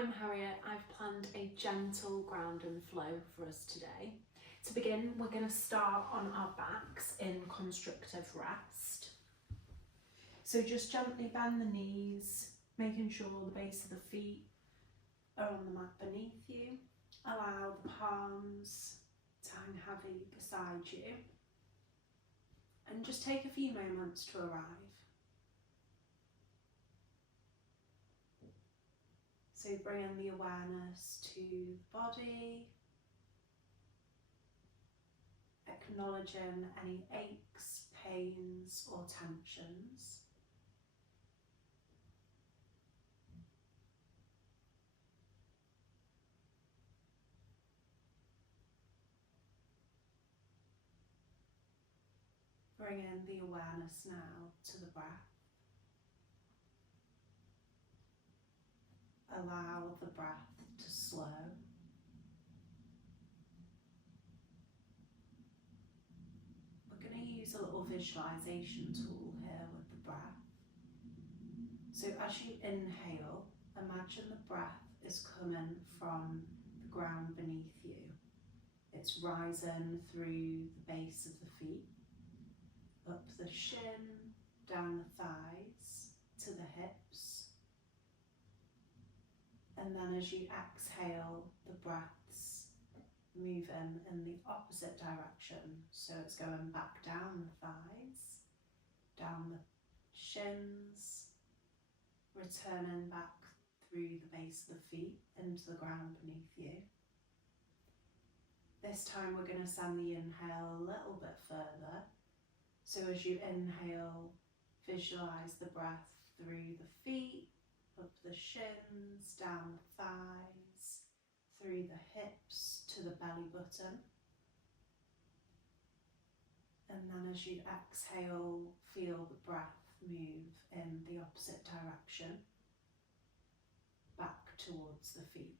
I'm Harriet. I've planned a gentle ground and flow for us today. To begin, we're going to start on our backs in constructive rest. So just gently bend the knees, making sure the base of the feet are on the mat beneath you. Allow the palms to hang heavy beside you. And just take a few moments to arrive. So bringing the awareness to the body, acknowledging any aches, pains or tensions. Bringing the awareness now to the breath. Allow the breath to slow. We're going to use a little visualization tool here with the breath. So as you inhale, imagine the breath is coming from the ground beneath you. It's rising through the base of the feet, up the shin, down the thighs, to the hips. And then as you exhale, the breath's moving in the opposite direction. So it's going back down the thighs, down the shins, returning back through the base of the feet into the ground beneath you. This time we're going to send the inhale a little bit further. So as you inhale, visualize the breath through the feet, up the shins, down the thighs, through the hips to the belly button. And then as you exhale, feel the breath move in the opposite direction, back towards the feet.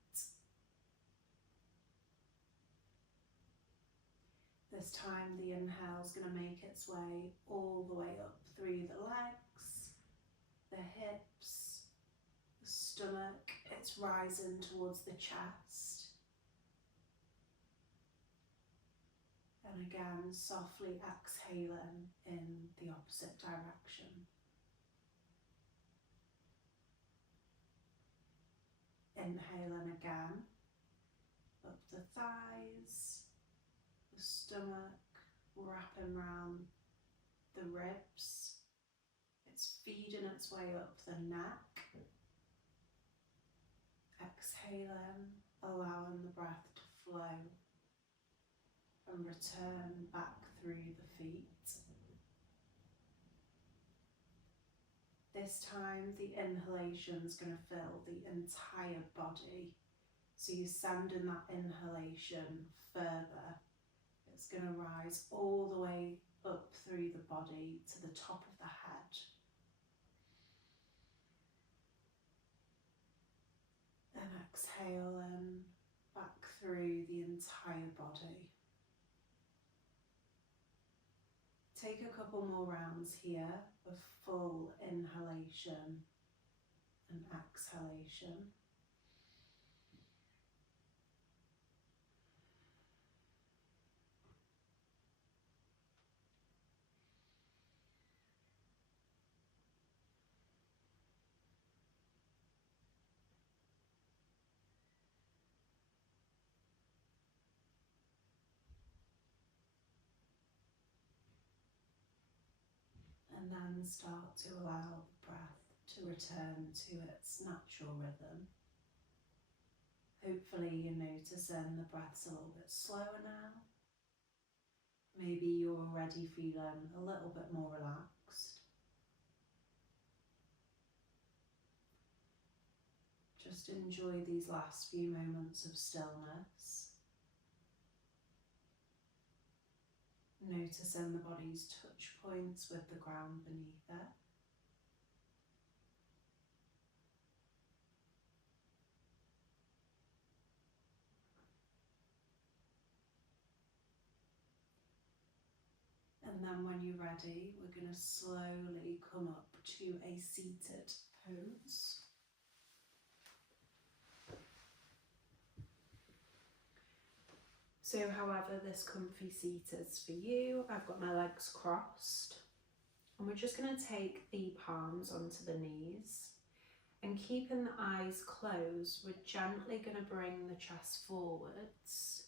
This time the inhale is going to make its way all the way up through the legs, the hips, the stomach. It's rising towards the chest. And again, softly exhaling in the opposite direction. Inhaling again, up the thighs, the stomach, wrapping round the ribs. It's feeding its way up the neck. Exhaling, allowing the breath to flow and return back through the feet. This time the inhalation is going to fill the entire body. So you're sending that inhalation further. It's going to rise all the way up through the body to the top of the head. And exhaling back through the entire body. Take a couple more rounds here of full inhalation and exhalation. And then start to allow the breath to return to its natural rhythm. Hopefully you're noticing the breath's a little bit slower now. Maybe you're already feeling a little bit more relaxed. Just enjoy these last few moments of stillness. Noticing the body's touch points with the ground beneath it. And then when you're ready, we're going to slowly come up to a seated pose. So however this comfy seat is for you, I've got my legs crossed, and we're just going to take the palms onto the knees, and keeping the eyes closed, we're gently going to bring the chest forwards,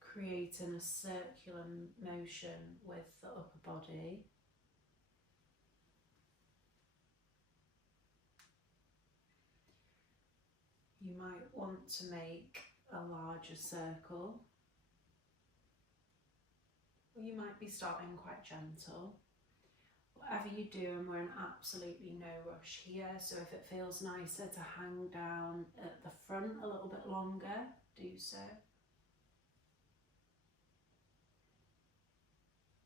creating a circular motion with the upper body. You might want to make a larger circle, or you might be starting quite gentle. Whatever you do, and we're in absolutely no rush here, so if it feels nicer to hang down at the front a little bit longer, do so.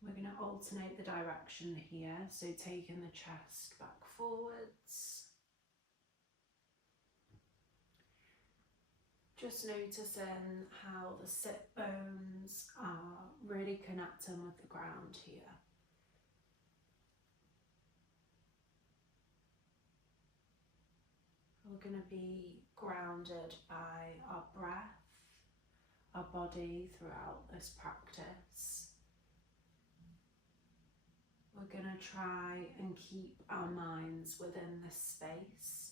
We're going to alternate the direction here, so taking the chest back forwards. Just noticing how the sit bones are really connecting with the ground here. We're going to be grounded by our breath, our body throughout this practice. We're going to try and keep our minds within this space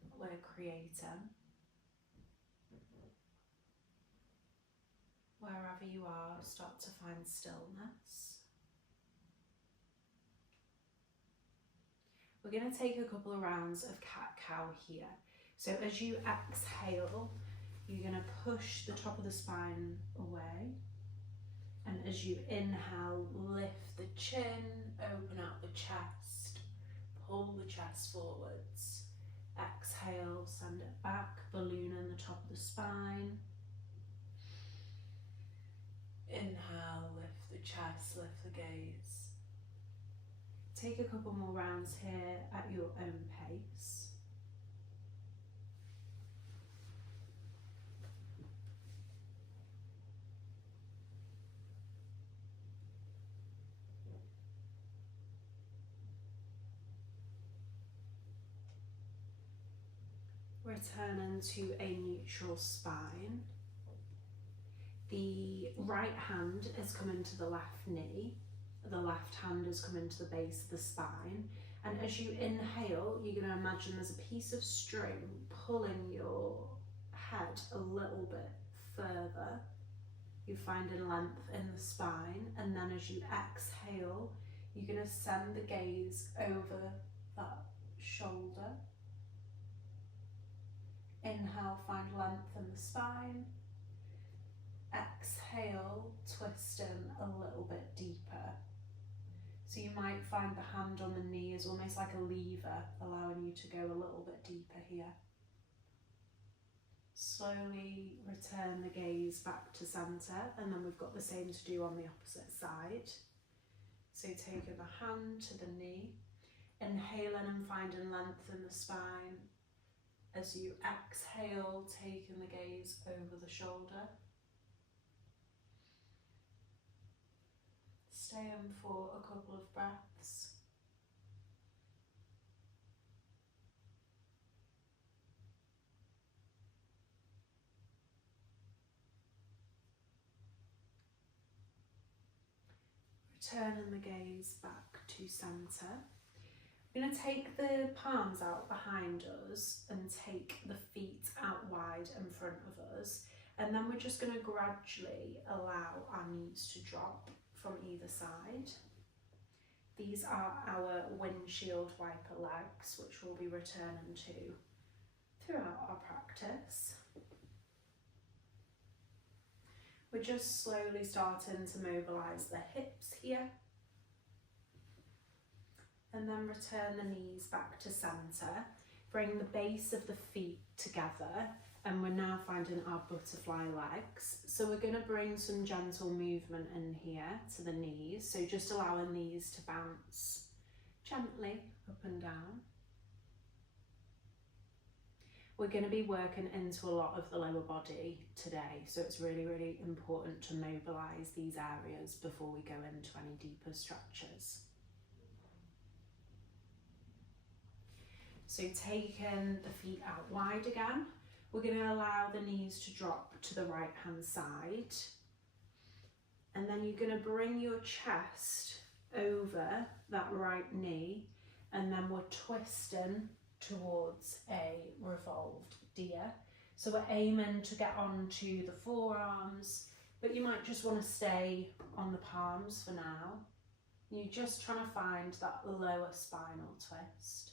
that we're creating. Wherever you are, start to find stillness. We're going to take a couple of rounds of cat-cow here. So as you exhale, you're going to push the top of the spine away. And as you inhale, lift the chin, open out the chest, pull the chest forwards. Exhale, send it back, balloon in the top of the spine. Inhale, lift the chest, lift the gaze. Take a couple more rounds here at your own pace. Returning to a neutral spine. The right hand is coming to the left knee. The left hand is coming to the base of the spine. And as you inhale, you're going to imagine there's a piece of string pulling your head a little bit further. You're finding length in the spine. And then as you exhale, you're going to send the gaze over that shoulder. Inhale, find length in the spine. Exhale, twist in a little bit deeper. So you might find the hand on the knee is almost like a lever, allowing you to go a little bit deeper here. Slowly return the gaze back to center, and then we've got the same to do on the opposite side. So taking the hand to the knee, inhaling and finding length in the spine. As you exhale, taking the gaze over the shoulder. Stay in for a couple of breaths. Returning the gaze back to center. We're going to take the palms out behind us and take the feet out wide in front of us, and then we're just going to gradually allow our knees to drop from either side. These are our windshield wiper legs, which we'll be returning to throughout our practice. We're just slowly starting to mobilise the hips here. And then return the knees back to centre. Bring the base of the feet together, and we're now finding our butterfly legs. So we're going to bring some gentle movement in here to the knees. So just allowing these to bounce gently up and down. We're going to be working into a lot of the lower body today, so it's really, really important to mobilise these areas before we go into any deeper stretches. So taking the feet out wide again, We're going to allow the knees to drop to the right hand side. And then you're going to bring your chest over that right knee, and then we're twisting towards a revolved deer. So we're aiming to get onto the forearms, but you might just want to stay on the palms for now. You're just trying to find that lower spinal twist.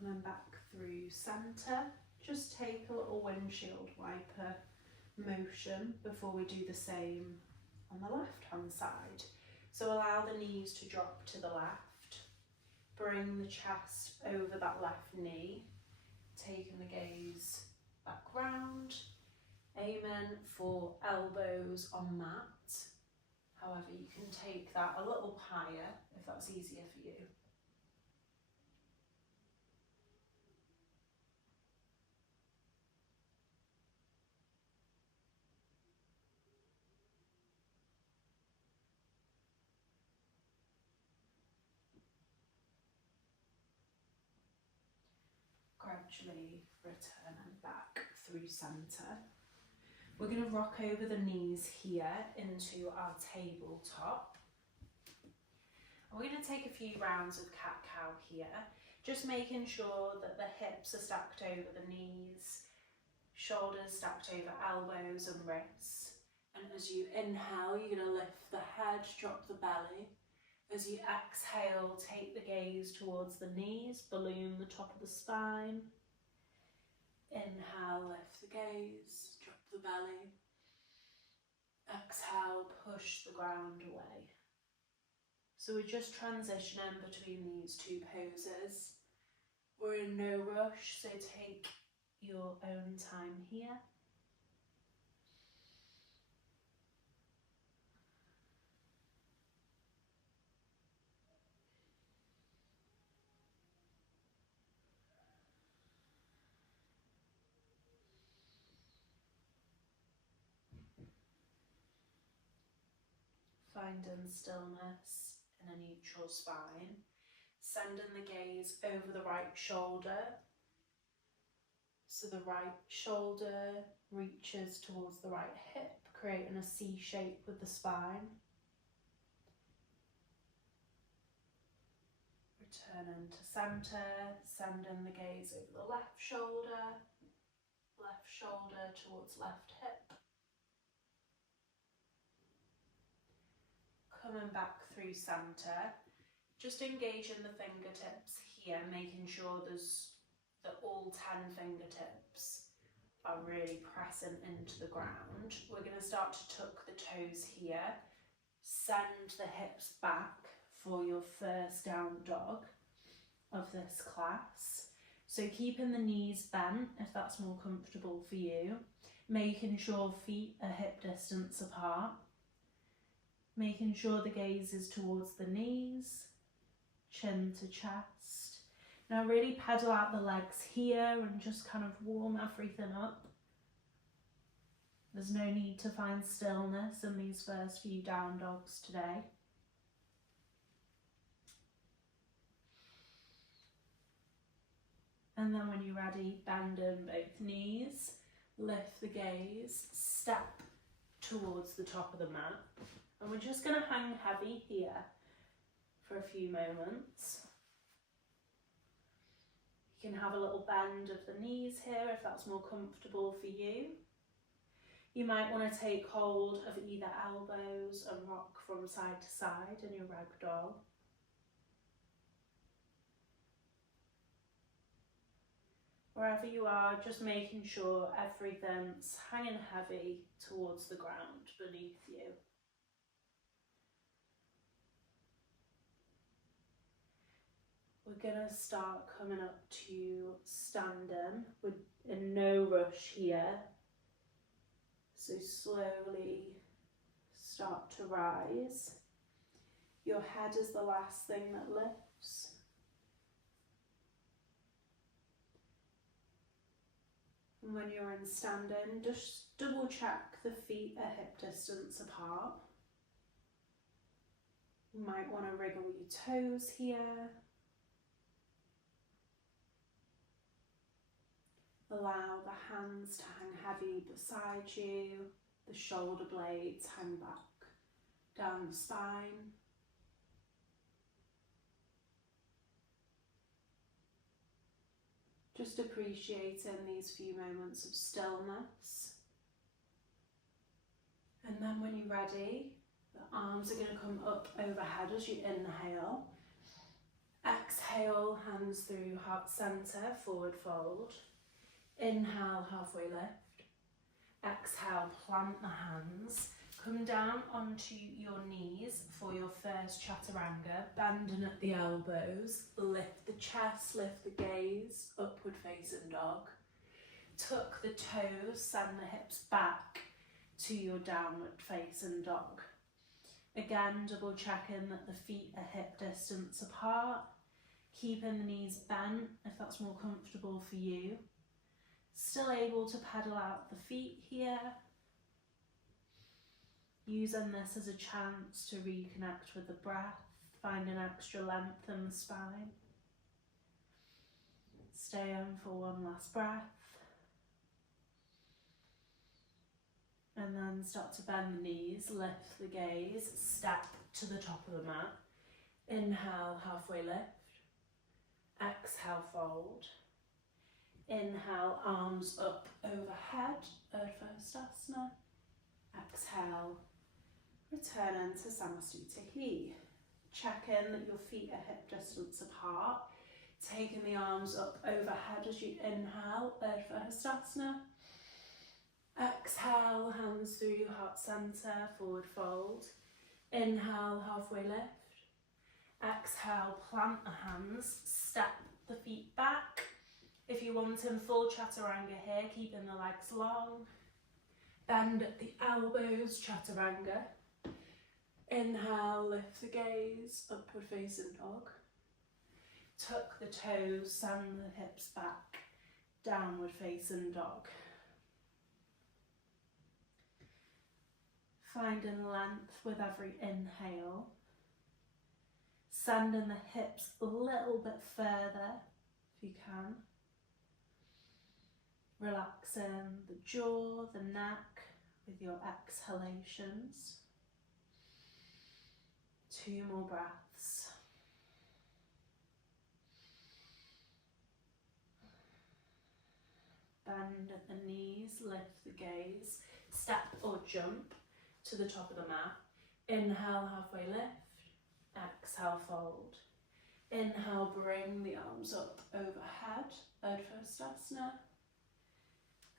Coming back through centre, just take a little windshield wiper motion before we do the same on the left hand side. So allow the knees to drop to the left, bring the chest over that left knee, taking the gaze back round, aiming for elbows on mat. However, you can take that a little higher if that's easier for you. Gradually returning back through centre. We're going to rock over the knees here into our tabletop. And we're going to take a few rounds of cat-cow here, just making sure that the hips are stacked over the knees, shoulders stacked over elbows and wrists. And as you inhale, you're going to lift the head, drop the belly. As you exhale, take the gaze towards the knees, balloon the top of the spine. Inhale, lift the gaze, drop the belly. Exhale, push the ground away. So we're just transitioning between these two poses. We're in no rush, so take your own time here. Finding stillness in a neutral spine. Sending the gaze over the right shoulder. So the right shoulder reaches towards the right hip, creating a C shape with the spine. Returning to centre, sending the gaze over the left shoulder towards left hip. Coming back through centre, just engaging the fingertips here, making sure that all 10 fingertips are really pressing into the ground. We're going to start to tuck the toes here, send the hips back for your first down dog of this class. So keeping the knees bent if that's more comfortable for you, making sure feet are hip distance apart, making sure the gaze is towards the knees, chin to chest. Now really pedal out the legs here and just kind of warm everything up. There's no need to find stillness in these first few down dogs today. And then when you're ready, bend in both knees, lift the gaze, step towards the top of the mat. And we're just going to hang heavy here for a few moments. You can have a little bend of the knees here if that's more comfortable for you. You might want to take hold of either elbows and rock from side to side in your ragdoll. Wherever you are, just making sure everything's hanging heavy towards the ground beneath you. We're going to start coming up to standing. We're in no rush here. So slowly start to rise. Your head is the last thing that lifts. And when you're in standing, just double check the feet are hip distance apart. You might want to wriggle your toes here. Allow the hands to hang heavy beside you, the shoulder blades hang back down the spine. Just appreciating these few moments of stillness. And then when you're ready, the arms are going to come up overhead as you inhale. Exhale, hands through heart center, forward fold. Inhale, halfway lift. Exhale, plant the hands. Come down onto your knees for your first chaturanga, bending at the elbows. Lift the chest, lift the gaze, upward facing dog. Tuck the toes, send the hips back to your downward facing dog. Again, double checking that the feet are hip distance apart. Keeping the knees bent if that's more comfortable for you. Still able to pedal out the feet here. Using this as a chance to reconnect with the breath, finding extra length in the spine. Stay on for one last breath. And then start to bend the knees, lift the gaze, step to the top of the mat. Inhale, halfway lift. Exhale, fold. Inhale, arms up overhead, Urdhva Hastasana. Exhale, return into Samasthiti. Check in that your feet are hip distance apart. Taking the arms up overhead as you inhale, Urdhva Hastasana. Exhale, hands through heart center, forward fold. Inhale, halfway lift. Exhale, plant the hands, step the feet back. If you want in full chaturanga here, keeping the legs long. Bend at the elbows, chaturanga. Inhale, lift the gaze, upward facing dog. Tuck the toes, send the hips back, downward facing dog. Finding length with every inhale. Sending the hips a little bit further if you can. Relaxing the jaw, the neck with your exhalations. 2 more breaths. Bend at the knees, lift the gaze, step or jump to the top of the mat. Inhale, halfway lift. Exhale, fold. Inhale, bring the arms up overhead, Urdhva Hastasana.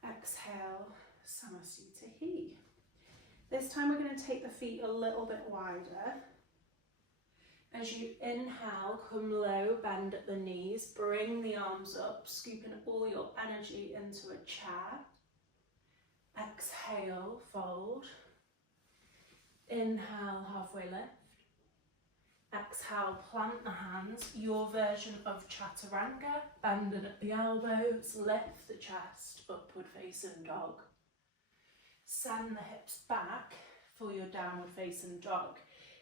Exhale, Samasthiti. This time we're going to take the feet a little bit wider. As you inhale, come low, bend at the knees, bring the arms up, scooping all your energy into a chair. Exhale, fold. Inhale, halfway lift. Exhale, plant the hands, your version of chaturanga, bending at the elbows, lift the chest, upward facing dog. Send the hips back for your downward facing dog.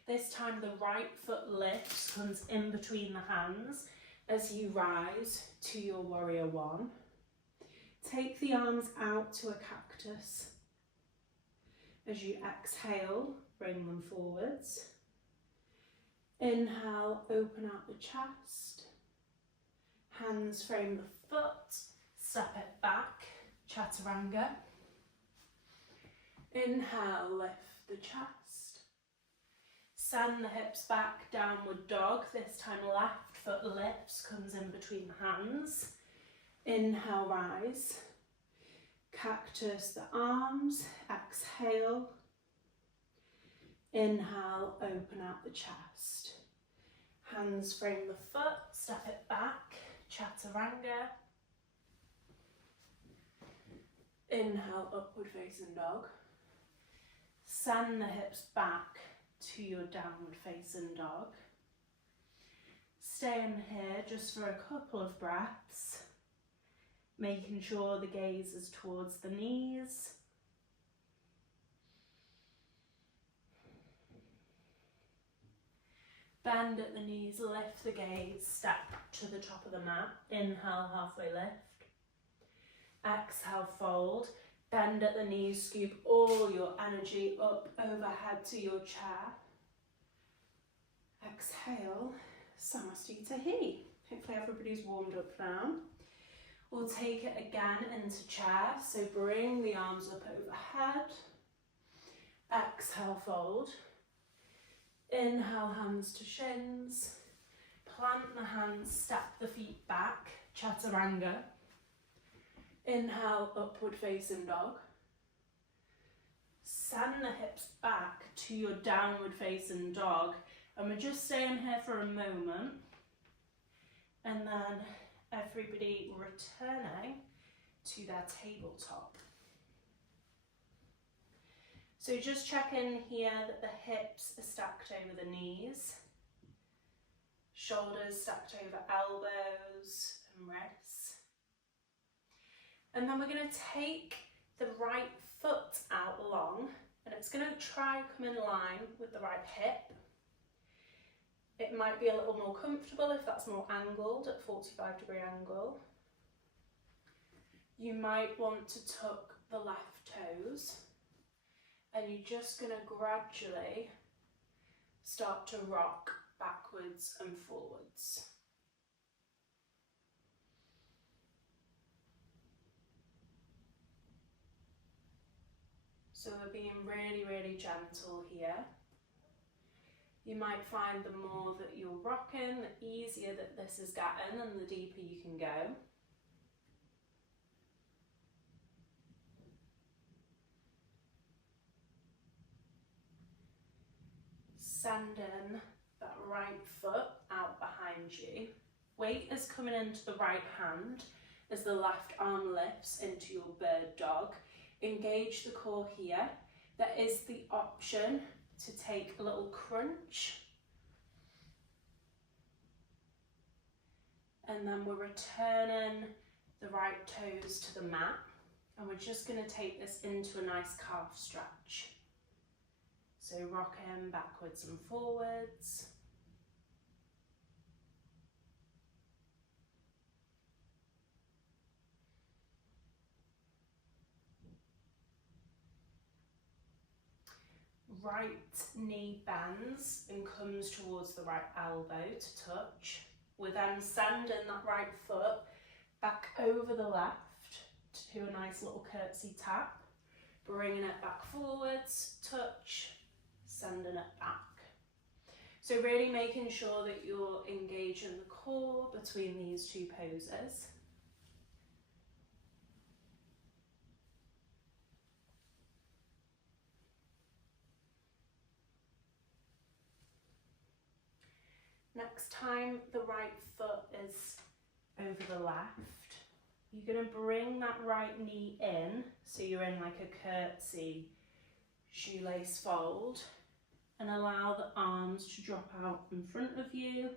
This time the right foot lifts, comes in between the hands as you rise to your warrior one. Take the arms out to a cactus. As you exhale, bring them forwards. Inhale, open out the chest. Hands frame the foot, step it back, chaturanga. Inhale, lift the chest. Send the hips back, downward dog. This time left foot lifts, comes in between the hands. Inhale, rise. Cactus the arms, exhale. Inhale, open out the chest. Hands frame the foot, step it back, chaturanga. Inhale, upward facing dog. Send the hips back to your downward facing dog. Stay in here just for a couple of breaths. making sure the gaze is towards the knees. Bend at the knees, lift the gaze, step to the top of the mat. Inhale, halfway lift. Exhale, fold. Bend at the knees, scoop all your energy up overhead to your chair. Exhale, Samasthiti. Hopefully everybody's warmed up now. We'll take it again into chair, so bring the arms up overhead. Exhale, fold. Inhale, hands to shins. Plant the hands, step the feet back, chaturanga. Inhale, upward facing dog. Send the hips back to your downward facing dog. And we're just staying here for a moment. And then everybody returning to their tabletop. So just check in here that the hips are stacked over the knees. Shoulders stacked over elbows and wrists. And then we're going to take the right foot out long, and it's going to try come in line with the right hip. It might be a little more comfortable if that's more angled at 45-degree angle. You might want to tuck the left toes, and you're just going to gradually start to rock backwards and forwards. So we're being really, really gentle here. You might find the more that you're rocking, the easier that this is getting and the deeper you can go. Sending that right foot out behind you. Weight is coming into the right hand as the left arm lifts into your bird dog. Engage the core here. There is the option to take a little crunch. And then we're returning the right toes to the mat. And we're just going to take this into a nice calf stretch. So rocking backwards and forwards. Right knee bends and comes towards the right elbow to touch. We're then sending that right foot back over the left to a nice little curtsy tap. Bringing it back forwards, touch, sending it back. So really making sure that you're engaging the core between these two poses. Next time the right foot is over the left, you're going to bring that right knee in, so you're in like a curtsy shoelace fold, and allow the arms to drop out in front of you.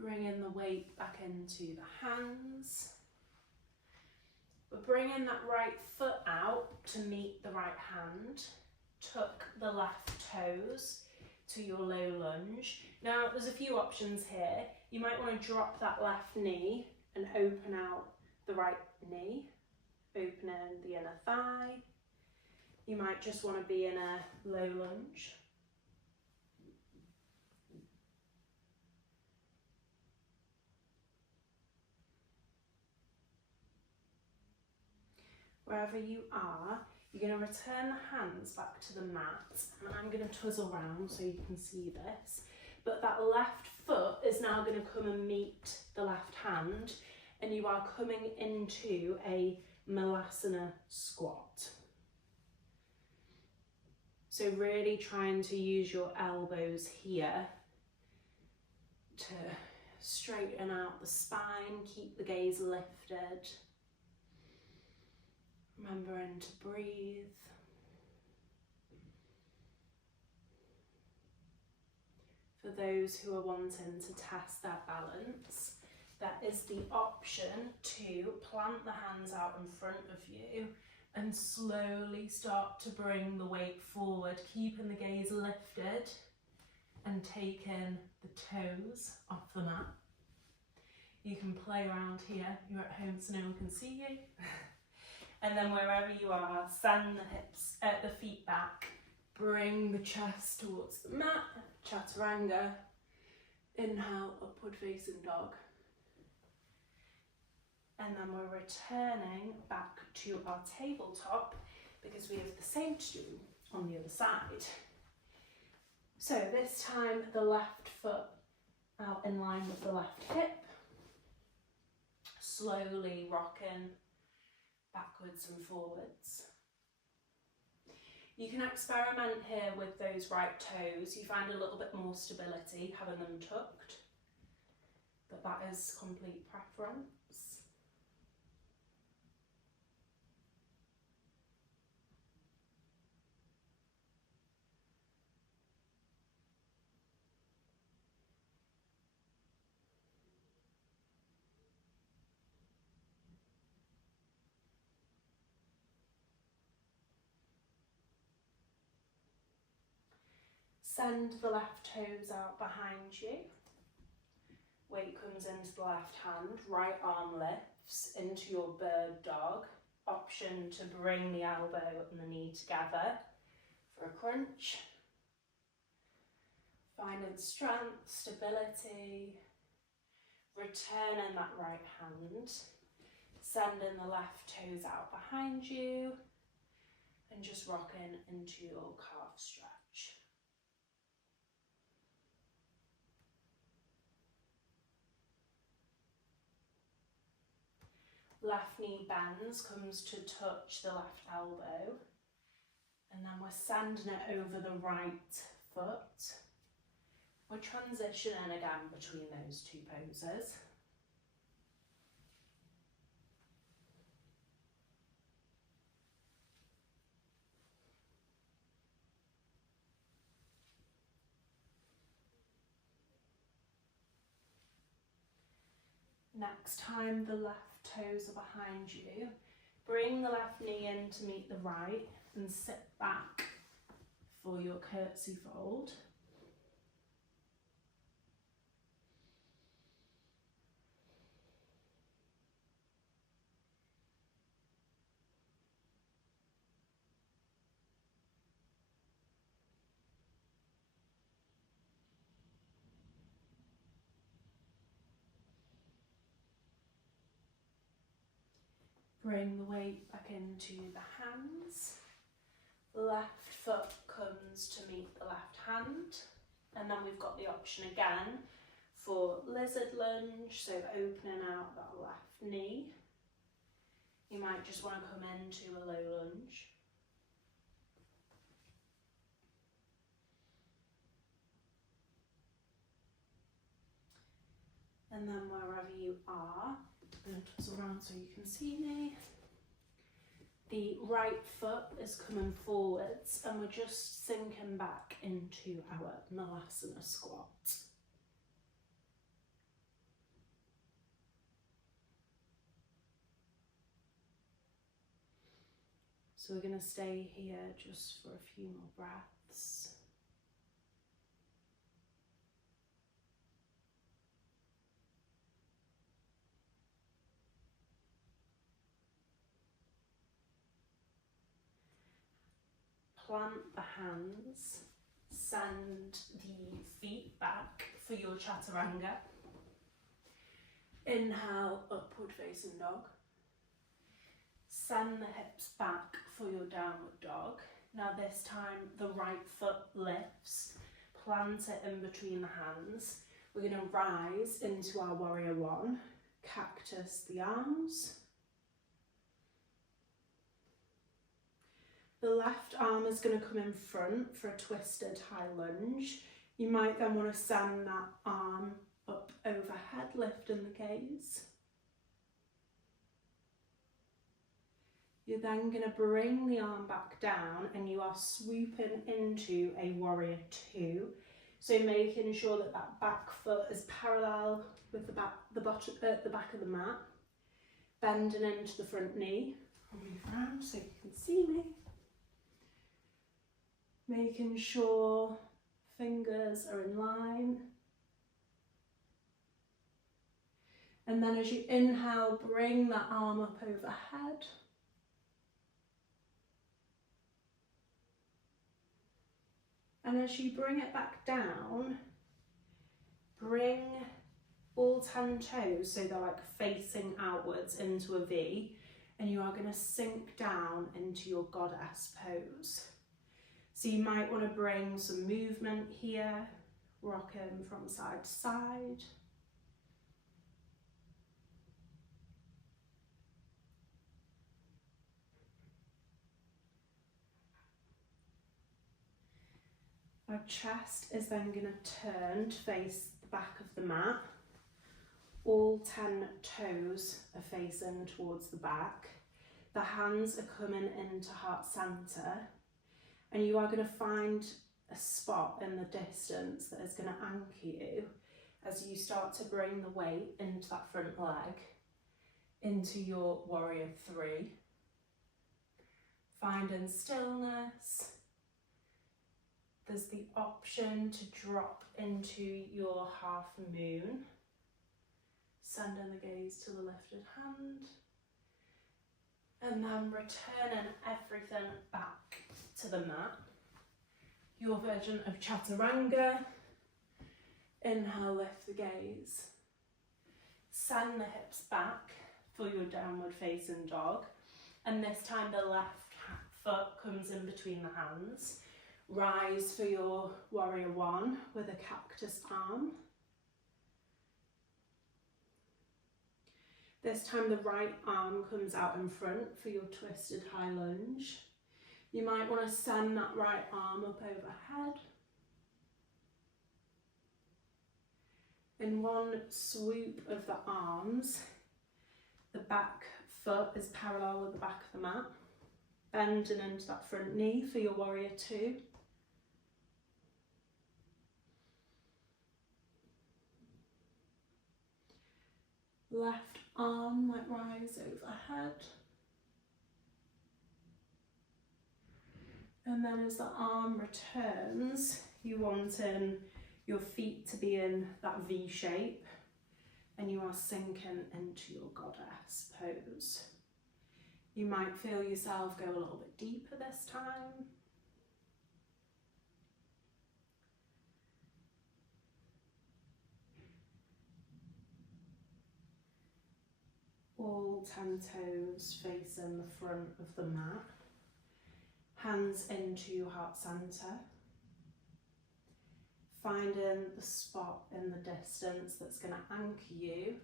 Bringing the weight back into the hands. We're bringing that right foot out to meet the right hand. Tuck the left toes to your low lunge. Now there's a few options here. You might want to drop that left knee and open out the right knee, opening the inner thigh. You might just want to be in a low lunge. Wherever you are, you're going to return the hands back to the mat, and I'm going to twizzle around so you can see this. But that left foot is now going to come and meet the left hand, and you are coming into a Malasana squat. So really trying to use your elbows here to straighten out the spine, keep the gaze lifted. Remembering to breathe. For those who are wanting to test their balance, there is the option to plant the hands out in front of you and slowly start to bring the weight forward, keeping the gaze lifted and taking the toes off the mat. You can play around here, you're at home so no one can see you. And then wherever you are, send the feet back, bring the chest towards the mat, chaturanga. Inhale, upward facing dog. And then we're returning back to our tabletop because we have the same to do on the other side. So this time the left foot out in line with the left hip, slowly rocking backwards and forwards. You can experiment here with those right toes. You find a little bit more stability having them tucked, but that is complete preference. Send the left toes out behind you. Weight comes into the left hand, right arm lifts into your bird dog. Option to bring the elbow and the knee together for a crunch. Finding strength, stability, returning that right hand, sending the left toes out behind you and just rocking into your calf stretch. Left knee bends, comes to touch the left elbow, and then we're sending it over the right foot. We're transitioning again between those two poses. Next time the left toes are behind you, bring the left knee in to meet the right and sit back for your curtsy fold. Bring the weight back into the hands. Left foot comes to meet the left hand. And then we've got the option again for lizard lunge, so opening out that left knee. You might just want to come into a low lunge. And then wherever you are, I'm going to toss around so you can see me. The right foot is coming forwards and we're just sinking back into our Malasana squat. So we're going to stay here just for a few more breaths. Plant the hands, send the feet back for your chaturanga. Inhale, upward facing dog. Send the hips back for your downward dog. Now this time the right foot lifts, plant it in between the hands. We're going to rise into our warrior one, cactus the arms. The left arm is going to come in front for a twisted high lunge. You might then want to send that arm up overhead, lifting the gaze. You're then going to bring the arm back down and you are swooping into a warrior two. So making sure that that back foot is parallel with the back of the mat. Bending into the front knee. I'll move around so you can see me. Making sure fingers are in line. And then as you inhale, bring that arm up overhead. And as you bring it back down, bring all 10 toes, so they're like facing outwards into a V, and you are going to sink down into your goddess pose. So you might want to bring some movement here, rocking from side to side. Our chest is then going to turn to face the back of the mat. All 10 toes are facing towards the back. The hands are coming into heart center, and you are going to find a spot in the distance that is going to anchor you as you start to bring the weight into that front leg, into your warrior three. Finding stillness. There's the option to drop into your half moon. Sending the gaze to the lifted hand. And then returning everything back to the mat. Your version of Chaturanga. Inhale, lift the gaze. Send the hips back for your downward facing dog. And this time the left foot comes in between the hands. Rise for your warrior one with a cactus arm. This time the right arm comes out in front for your twisted high lunge. You might want to send that right arm up overhead. In one swoop of the arms, the back foot is parallel with the back of the mat. Bending into that front knee for your warrior two. Left arm might rise overhead. And then as the arm returns, you want your feet to be in that V shape, and you are sinking into your goddess pose. You might feel yourself go a little bit deeper this time. All 10 toes facing the front of the mat. Hands into your heart center. Finding the spot in the distance that's going to anchor you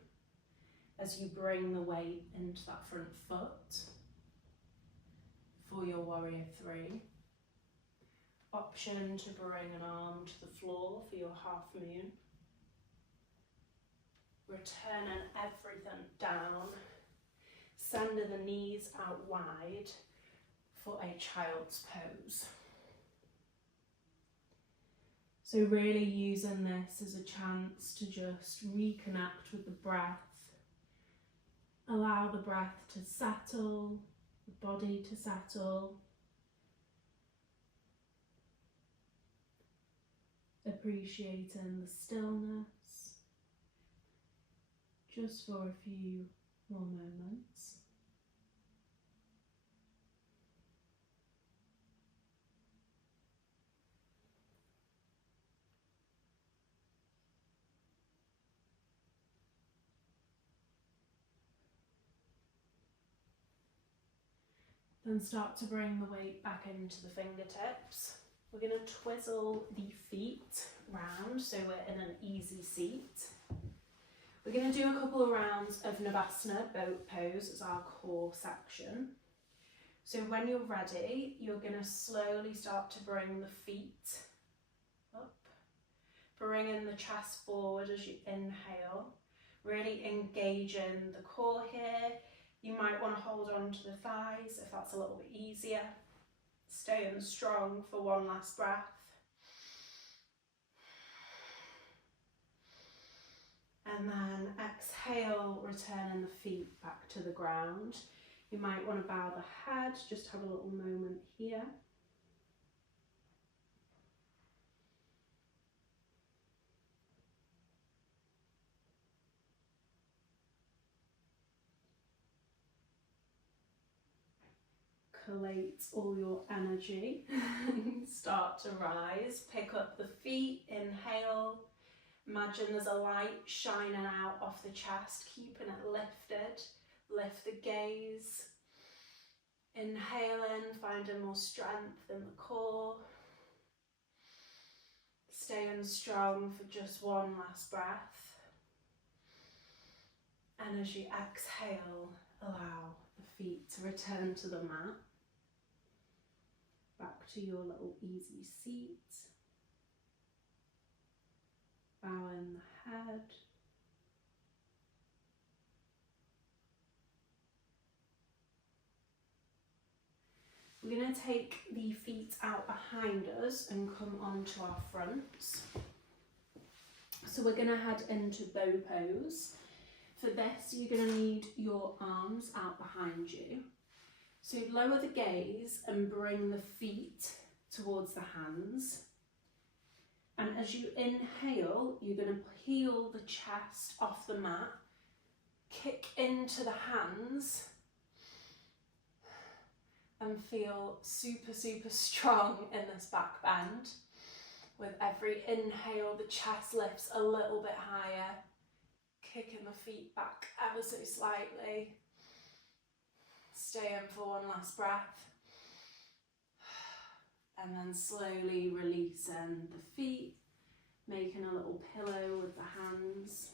as you bring the weight into that front foot for your warrior three. Option to bring an arm to the floor for your half moon. Returning everything down, sending the knees out wide for a child's pose. So really using this as a chance to just reconnect with the breath. Allow the breath to settle, the body to settle. Appreciating the stillness. Just for a few more moments. Then start to bring the weight back into the fingertips. We're going to twizzle the feet round so we're in an easy seat. We're going to do a couple of rounds of Navasana, boat pose, as our core section. So when you're ready, you're going to slowly start to bring the feet up. bringing the chest forward as you inhale, really engaging the core here. You might want to hold on to the thighs if that's a little bit easier. Staying strong for one last breath. And then exhale, returning the feet back to the ground. You might want to bow the head, just have a little moment here. Collate all your energy. Start to rise, pick up the feet, inhale. Imagine there's a light shining out off the chest, keeping it lifted. Lift the gaze. Inhaling, finding more strength in the core. Staying strong for just one last breath. And as you exhale, allow the feet to return to the mat. Back to your little easy seat. Bowing the head. We're going to take the feet out behind us and come onto our fronts. So we're going to head into bow pose. For this, you're going to need your arms out behind you. So lower the gaze and bring the feet towards the hands. And as you inhale, you're going to peel the chest off the mat, kick into the hands, and feel super, super strong in this back bend. With every inhale, the chest lifts a little bit higher, kicking the feet back ever so slightly. Stay in for one last breath. And then slowly releasing the feet, making a little pillow with the hands.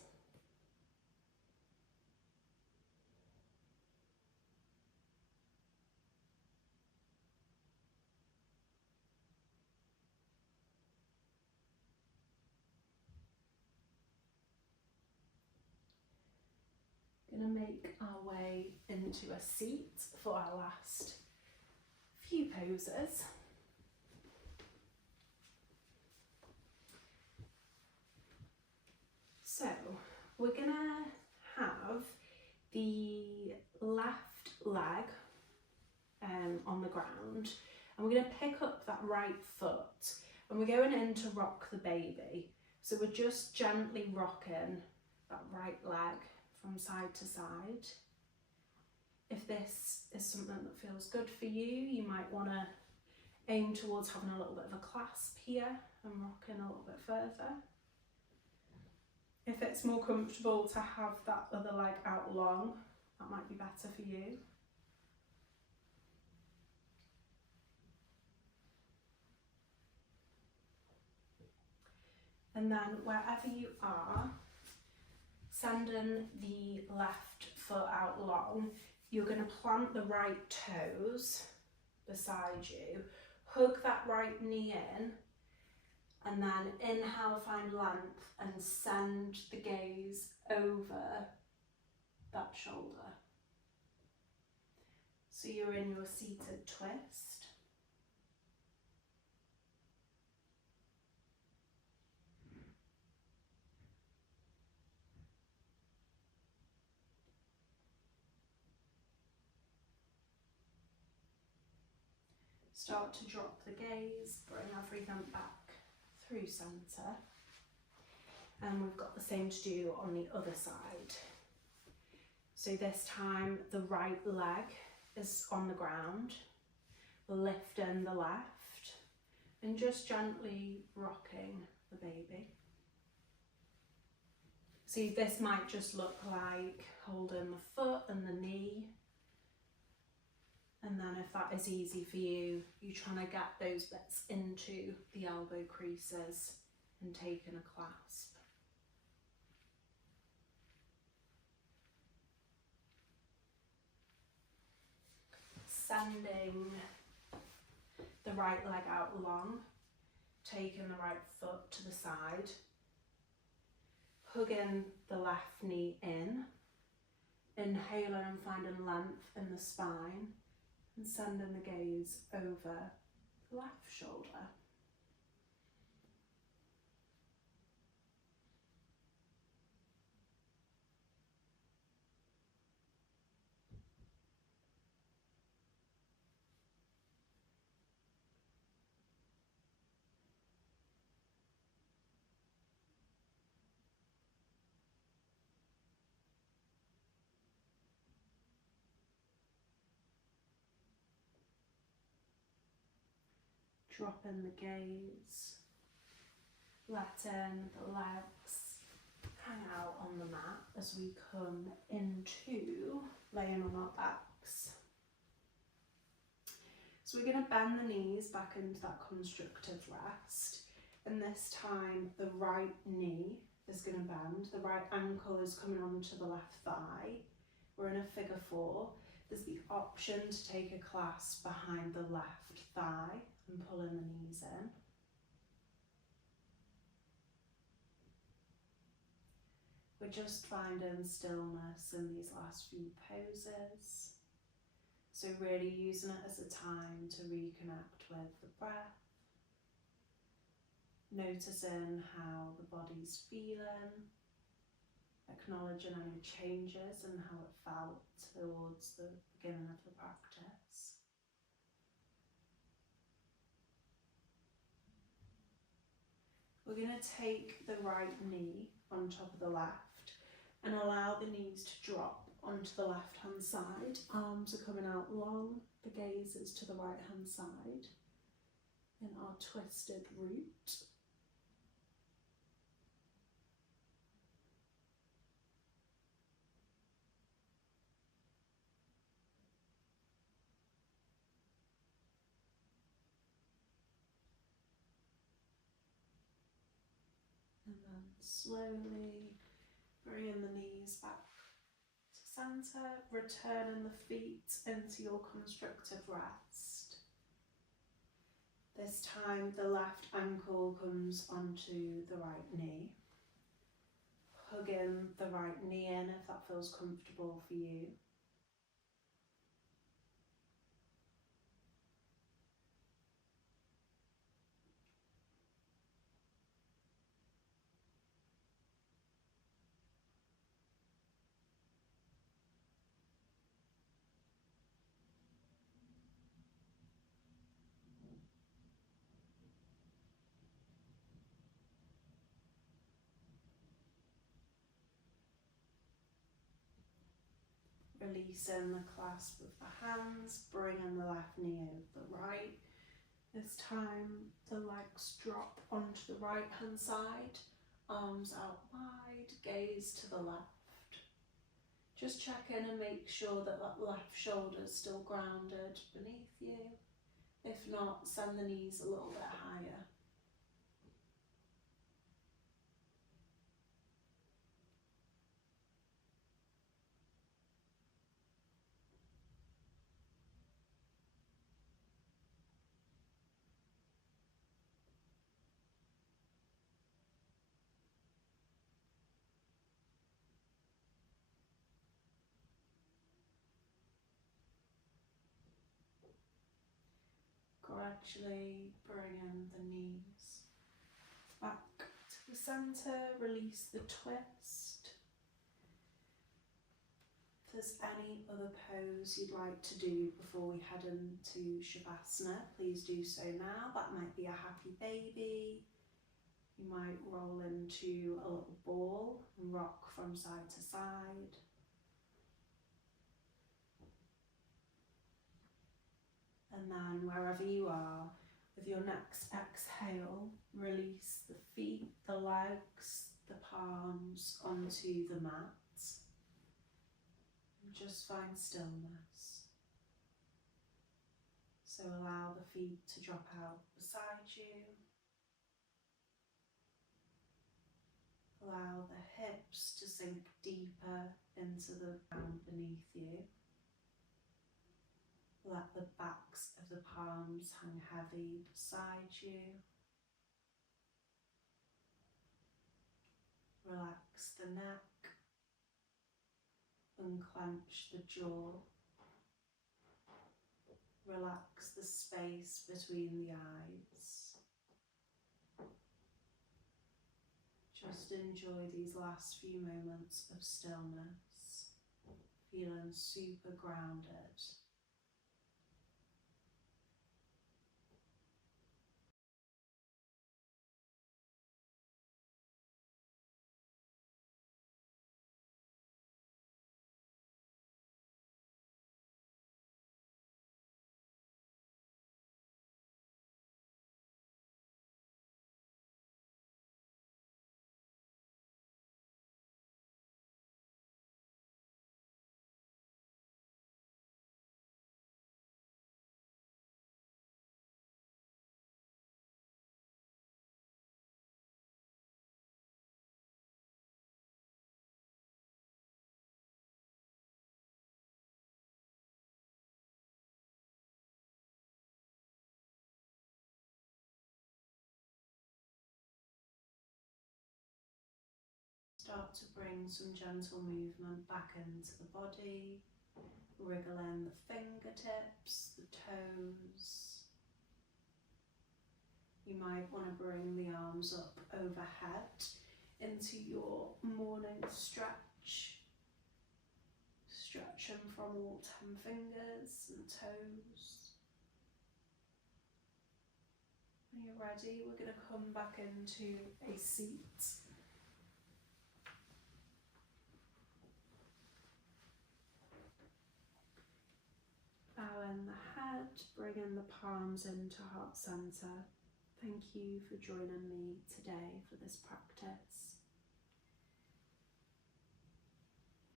Gonna make our way into a seat for our last few poses. So we're gonna have the left leg on the ground, and we're gonna pick up that right foot, and we're going in to rock the baby. So we're just gently rocking that right leg from side to side. If this is something that feels good for you, you might want to aim towards having a little bit of a clasp here and rocking a little bit further. If it's more comfortable to have that other leg out long, that might be better for you. And then wherever you are, sending the left foot out long, you're going to plant the right toes beside you, hug that right knee in, and then inhale, find length, and send the gaze over that shoulder. So you're in your seated twist. Start to drop the gaze, bring everything back through centre. And we've got the same to do on the other side. So this time the right leg is on the ground, lifting the left, and just gently rocking the baby. So this might just look like holding the foot and the knee. And then if that is easy for you, you're trying to get those bits into the elbow creases and taking a clasp. Sending the right leg out long, taking the right foot to the side, hugging the left knee in, inhaling and finding length in the spine, and sending the gaze over the left shoulder. Dropping the gaze, letting the legs hang out on the mat as we come into laying on our backs. So we're going to bend the knees back into that constructive rest, and this time the right knee is going to bend, the right ankle is coming onto the left thigh. We're in a figure 4. There's the option to take a clasp behind the left thigh and pulling the knees in. We're just finding stillness in these last few poses. So really using it as a time to reconnect with the breath. Noticing how the body's feeling. Acknowledging any changes and how it felt towards the beginning of the practice. We're going to take the right knee on top of the left and allow the knees to drop onto the left hand side. Arms are coming out long, the gaze is to the right hand side in our twisted root. And then slowly bringing the knees back to centre, returning the feet into your constructive rest. This time the left ankle comes onto the right knee. Hugging the right knee in if that feels comfortable for you. Releasing the clasp of the hands, bringing the left knee over the right. This time the legs drop onto the right hand side, arms out wide, gaze to the left. Just check in and make sure that that left shoulder is still grounded beneath you. If not, send the knees a little bit higher. Gradually bringing the knees back to the centre, release the twist. If there's any other pose you'd like to do before we head into Shavasana, please do so now. That might be a happy baby. You might roll into a little ball and rock from side to side. And then wherever you are, with your next exhale, release the feet, the legs, the palms onto the mat. And just find stillness. So allow the feet to drop out beside you. Allow the hips to sink deeper into the ground beneath you. Let the backs of the palms hang heavy beside you. Relax relax the neck, unclench the jaw, relax the space between the eyes. Just enjoy these last few moments of stillness, feeling super grounded. Start to bring some gentle movement back into the body, wriggling the fingertips, the toes. You might want to bring the arms up overhead into your morning stretch. Stretch them from all 10 fingers and toes. When you're ready, we're going to come back into a seat. Bowing the head, bringing the palms into heart center. Thank you for joining me today for this practice.